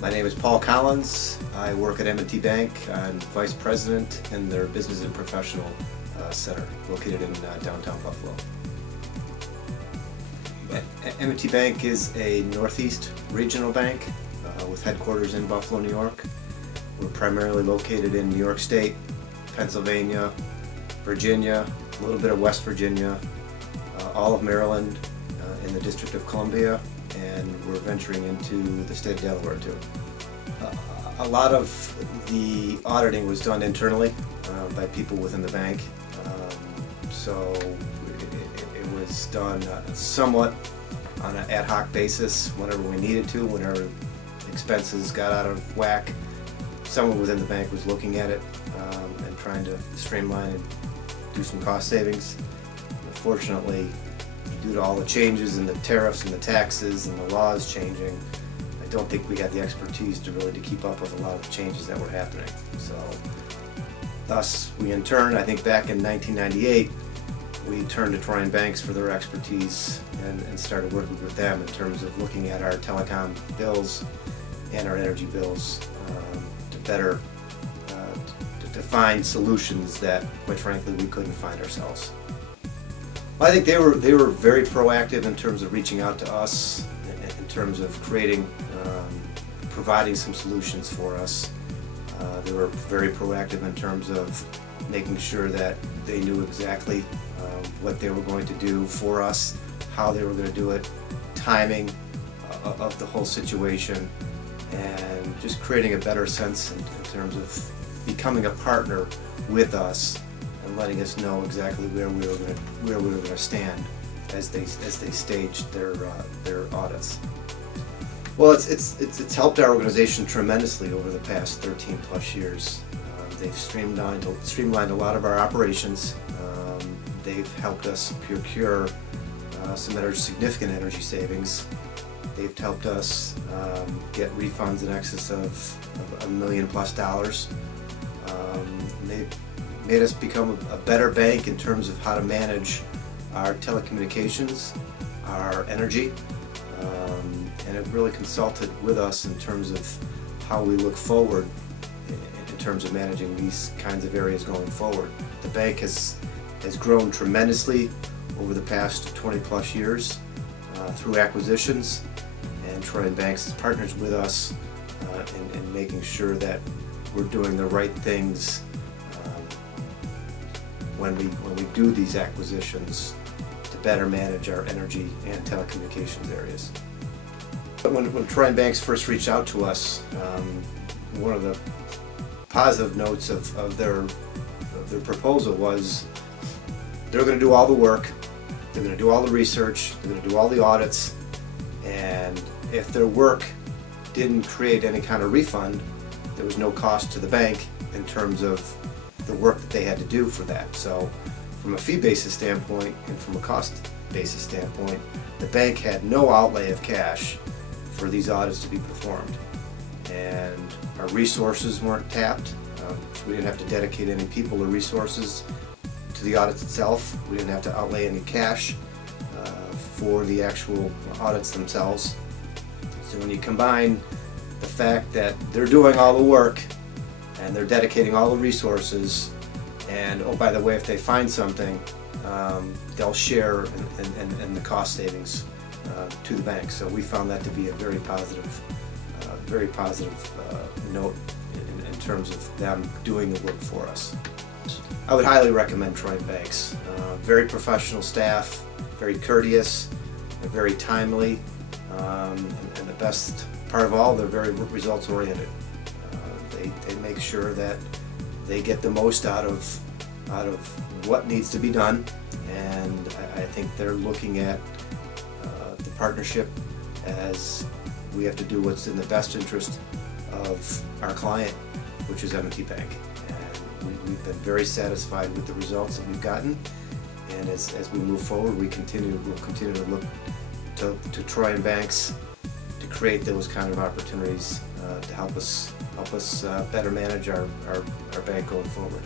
My name is Paul Collins. I work at M&T Bank. I'm Vice President in their Business and Professional Center, located in downtown Buffalo. M&T Bank is a Northeast regional bank with headquarters in Buffalo, New York. We're primarily located in New York State, Pennsylvania, Virginia, a little bit of West Virginia, all of Maryland, in the District of Columbia, and we're venturing into the state of Delaware too. A lot of the auditing was done internally by people within the bank, so it was done somewhat on an ad hoc basis whenever we needed to, whenever expenses got out of whack. Someone within the bank was looking at it and trying to streamline and do some cost savings. Unfortunately, due to all the changes in the tariffs and the taxes and the laws changing, I don't think we had the expertise to really keep up with a lot of the changes that were happening. So, thus, we in turn, I think back in 1998, we turned to Troy and Banks for their expertise and started working with them in terms of looking at our telecom bills and our energy bills to better to find solutions that, quite frankly, we couldn't find ourselves. Well, I think they were very proactive in terms of reaching out to us, in terms of providing some solutions for us. They were very proactive in terms of making sure that they knew exactly what they were going to do for us, how they were going to do it, timing of the whole situation, and just creating a better sense in terms of becoming a partner with us and letting us know exactly where we were going to stand as they staged their audits. Well, it's helped our organization tremendously over the past 13 plus years. They've streamlined a lot of our operations. They've helped us procure some significant energy savings. They've helped us get refunds in excess of $1 million+. They've made us become a better bank in terms of how to manage our telecommunications, our energy, and have really consulted with us in terms of how we look forward in terms of managing these kinds of areas going forward. The bank has grown tremendously over the past 20 plus years through acquisitions, and Troy and Banks is partners with us in making sure that we're doing the right things when we do these acquisitions to better manage our energy and telecommunications areas. But when Troy and Banks first reached out to us, one of the positive notes of their proposal was they're going to do all the work, they're going to do all the research, they're going to do all the audits, and if their work didn't create any kind of refund, there was no cost to the bank in terms of the work that they had to do for that. So from a fee basis standpoint and from a cost basis standpoint, the bank had no outlay of cash for these audits to be performed. And our resources weren't tapped. We didn't have to dedicate any people or resources to the audits itself. We didn't have to outlay any cash for the actual audits themselves. So when you combine the fact that they're doing all the work and they're dedicating all the resources, and oh, by the way, if they find something, they'll share in the cost savings to the bank. So we found that to be a very positive note in terms of them doing the work for us. I would highly recommend Troy and Banks. Very professional staff, very courteous, very timely, and the best part of all, they're very results oriented. They make sure that they get the most out of what needs to be done, and I think they're looking at the partnership as we have to do what's in the best interest of our client, which is M&T Bank. And we've been very satisfied with the results that we've gotten, and as we move forward, we'll continue to look to Troy and Banks to create those kind of opportunities to help us better manage our bank going forward.